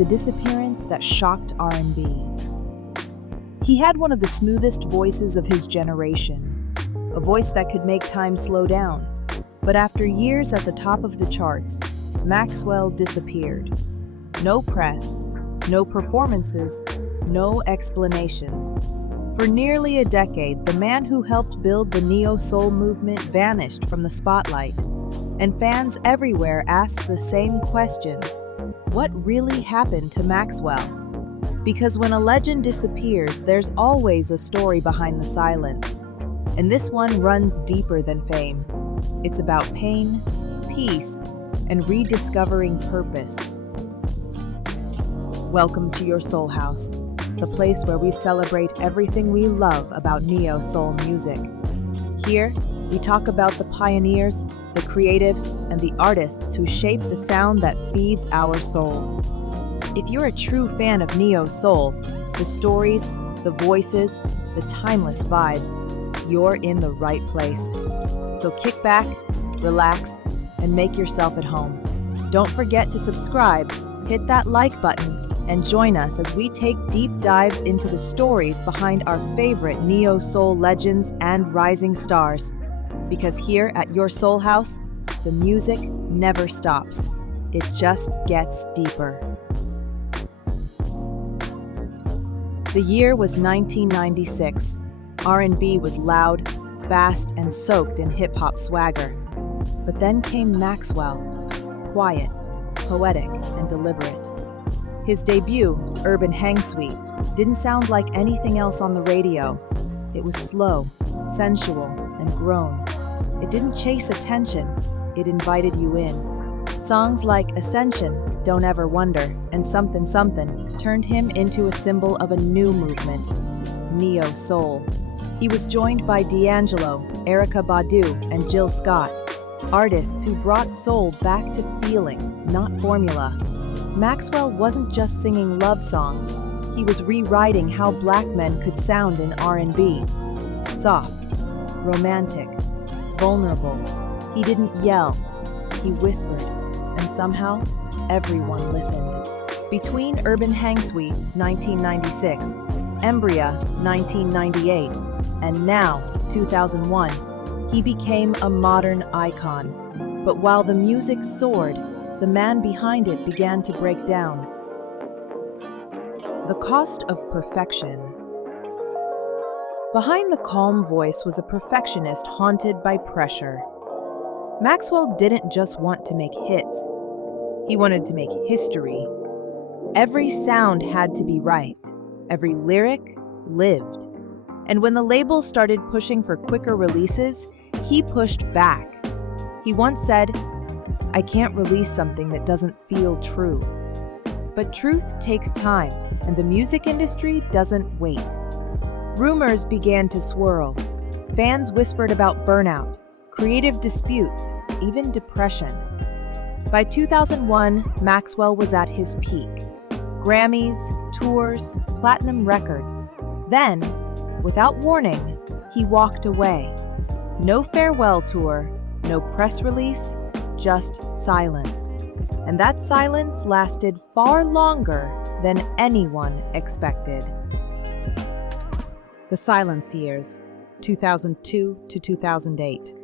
the disappearance that shocked R&B. He had one of the smoothest voices of his generation, a voice that could make time slow down. But after years at the top of the charts, Maxwell disappeared. No press, no performances, no explanations. For nearly a decade, the man who helped build the neo-soul movement vanished from the spotlight, and fans everywhere asked the same question: what really happened to Maxwell? Because when a legend disappears, there's always a story behind the silence. And this one runs deeper than fame. It's about pain, peace, and rediscovering purpose. Welcome to your Soul House, the place where we celebrate everything we love about neo-soul music. Here, we talk about the pioneers, the creatives, and the artists who shape the sound that feeds our souls. If you're a true fan of neo-soul, the stories, the voices, the timeless vibes, you're in the right place. So kick back, relax, and make yourself at home. Don't forget to subscribe, hit that like button, and join us as we take deep dives into the stories behind our favorite neo-soul legends and rising stars. Because here at your Soul House, the music never stops. It just gets deeper. The year was 1996. R&B was loud, fast, and soaked in hip-hop swagger. But then came Maxwell, quiet, poetic, and deliberate. His debut, Urban Hang Suite, didn't sound like anything else on the radio. It was slow, sensual, and grown. It didn't chase attention, it invited you in. Songs like Ascension, Don't Ever Wonder, and Something Something turned him into a symbol of a new movement, neo-soul. He was joined by D'Angelo, Erykah Badu, and Jill Scott, artists who brought soul back to feeling, not formula. Maxwell wasn't just singing love songs, he was rewriting how black men could sound in R&B. Soft, romantic, vulnerable. He didn't yell, he whispered, and somehow, everyone listened. Between Urban Hang Suite, 1996, Embrya, 1998, and now, 2001, he became a modern icon. But while the music soared, the man behind it began to break down. The cost of perfection. Behind the calm voice was a perfectionist haunted by pressure. Maxwell didn't just want to make hits. He wanted to make history. Every sound had to be right. Every lyric lived. And when the label started pushing for quicker releases, he pushed back. He once said, "I can't release something that doesn't feel true." But truth takes time, and the music industry doesn't wait. Rumors began to swirl. Fans whispered about burnout, creative disputes, even depression. By 2001, Maxwell was at his peak. Grammys, tours, platinum records. Then, without warning, he walked away. No farewell tour, no press release, just silence. And that silence lasted far longer than anyone expected. The Silence Years, 2002 to 2008.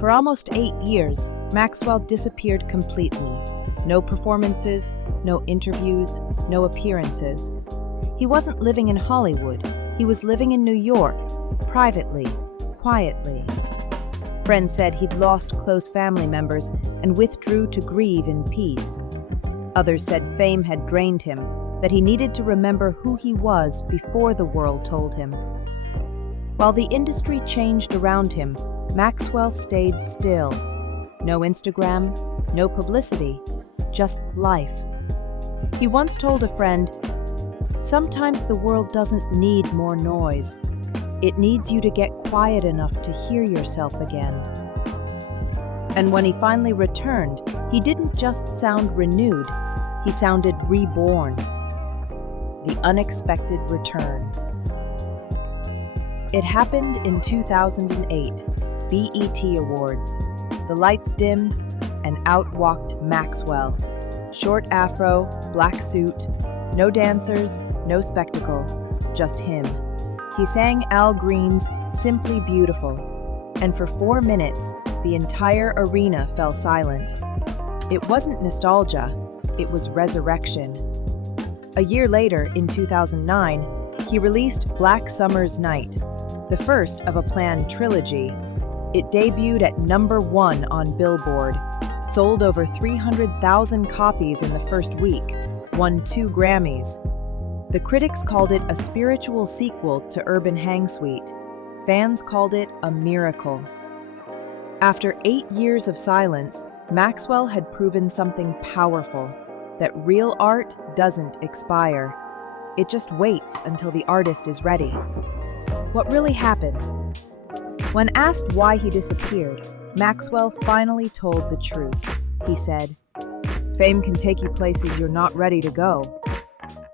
For almost 8 years, Maxwell disappeared completely. No performances, no interviews, no appearances. He wasn't living in Hollywood. He was living in New York, privately, quietly. Friends said he'd lost close family members and withdrew to grieve in peace. Others said fame had drained him, that he needed to remember who he was before the world told him. While the industry changed around him, Maxwell stayed still. No Instagram, no publicity, just life. He once told a friend, "Sometimes the world doesn't need more noise. It needs you to get quiet enough to hear yourself again." And when he finally returned, he didn't just sound renewed, he sounded reborn. The unexpected return. It happened in 2008, BET Awards. The lights dimmed, and out walked Maxwell. Short afro, black suit, no dancers, no spectacle, just him. He sang Al Green's Simply Beautiful, and for 4 minutes, the entire arena fell silent. It wasn't nostalgia, it was resurrection. A year later, in 2009, he released Black Summer's Night, the first of a planned trilogy. It debuted at #1 on Billboard, sold over 300,000 copies in the first week, won 2 Grammys. The critics called it a spiritual sequel to Urban Hang Suite. Fans called it a miracle. After 8 years of silence, Maxwell had proven something powerful, that real art doesn't expire. It just waits until the artist is ready. What really happened? When asked why he disappeared, Maxwell finally told the truth. He said, "Fame can take you places you're not ready to go.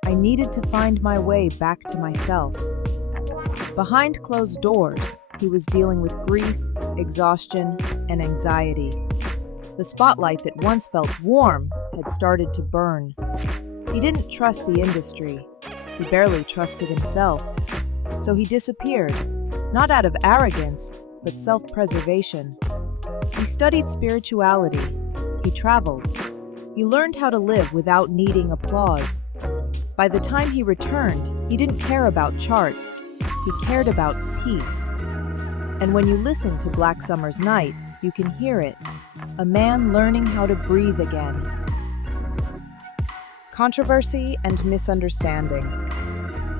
I needed to find my way back to myself." Behind closed doors, he was dealing with grief, exhaustion, and anxiety. The spotlight that once felt warm had started to burn. He didn't trust the industry. He barely trusted himself. So he disappeared, not out of arrogance, but self-preservation. He studied spirituality. He traveled. He learned how to live without needing applause. By the time he returned, he didn't care about charts. He cared about peace. And when you listen to Black Summer's Night, you can hear it. A man learning how to breathe again. Controversy and misunderstanding.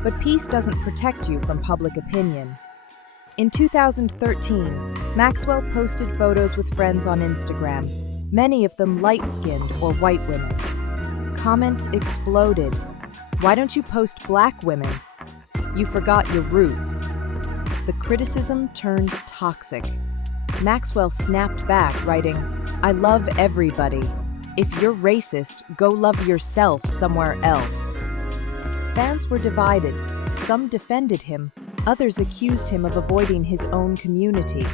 But peace doesn't protect you from public opinion. In 2013, Maxwell posted photos with friends on Instagram, many of them light-skinned or white women. Comments exploded. "Why don't you post black women? You forgot your roots." The criticism turned toxic. Maxwell snapped back, writing, "I love everybody. If you're racist, go love yourself somewhere else." Fans were divided. Some defended him, others accused him of avoiding his own community.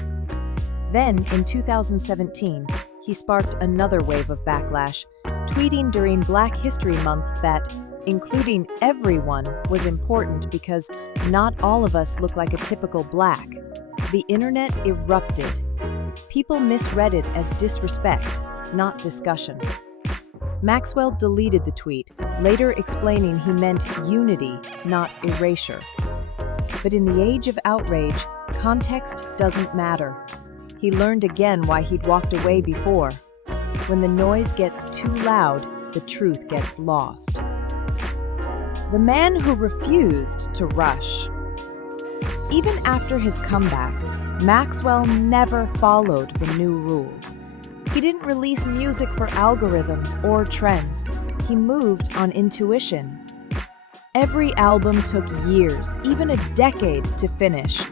Then, in 2017, he sparked another wave of backlash, tweeting during Black History Month that including everyone was important because not all of us look like a typical black. The internet erupted. People misread it as disrespect, not discussion. Maxwell deleted the tweet, later explaining he meant unity, not erasure. But in the age of outrage, context doesn't matter. He learned again why he'd walked away before. When the noise gets too loud, the truth gets lost. The man who refused to rush. Even after his comeback, Maxwell never followed the new rules. He didn't release music for algorithms or trends. He moved on intuition. Every album took years, even a decade, to finish.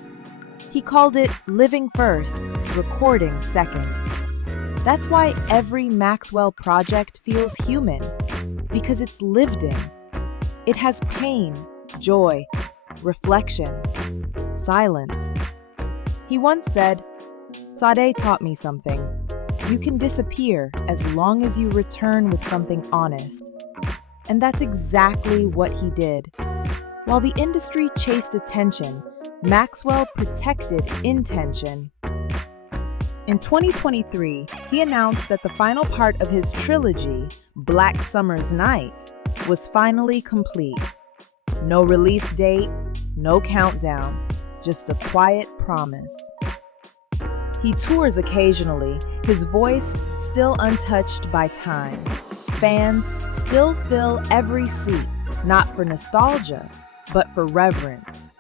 He called it living first, recording second. That's why every Maxwell project feels human, because it's lived in. It has pain, joy, reflection, silence. He once said, "Sade taught me something. You can disappear as long as you return with something honest." And that's exactly what he did. While the industry chased attention, Maxwell protected intention. In 2023, he announced that the final part of his trilogy, Black Summer's Night, was finally complete. No release date, no countdown, just a quiet promise. He tours occasionally, his voice still untouched by time. Fans still fill every seat, not for nostalgia, but for reverence.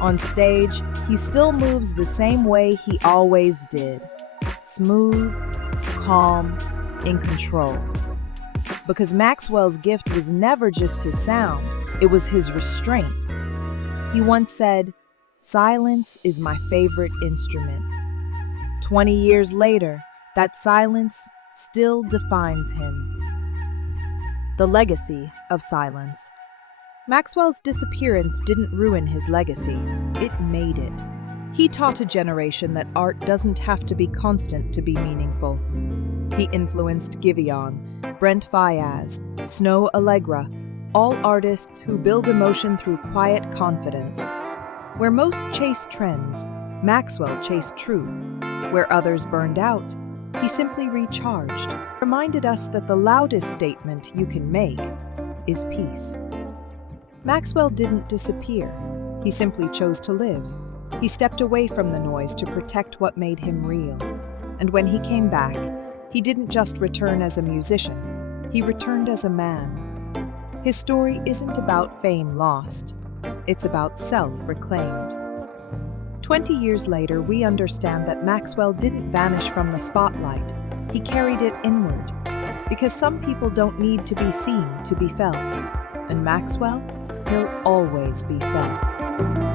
On stage, he still moves the same way he always did. Smooth, calm, in control. Because Maxwell's gift was never just his sound, it was his restraint. He once said, "Silence is my favorite instrument." 20 years later, that silence still defines him. The legacy of silence. Maxwell's disappearance didn't ruin his legacy, it made it. He taught a generation that art doesn't have to be constant to be meaningful. He influenced Giveon, Brent Fayaz, Snow Allegra, all artists who build emotion through quiet confidence. Where most chase trends, Maxwell chased truth. Where others burned out, he simply recharged, reminded us that the loudest statement you can make is peace. Maxwell didn't disappear. He simply chose to live. He stepped away from the noise to protect what made him real. And when he came back, he didn't just return as a musician, he returned as a man. His story isn't about fame lost, it's about self reclaimed. 20 years later, we understand that Maxwell didn't vanish from the spotlight, he carried it inward. Because some people don't need to be seen to be felt, and Maxwell, he'll always be felt.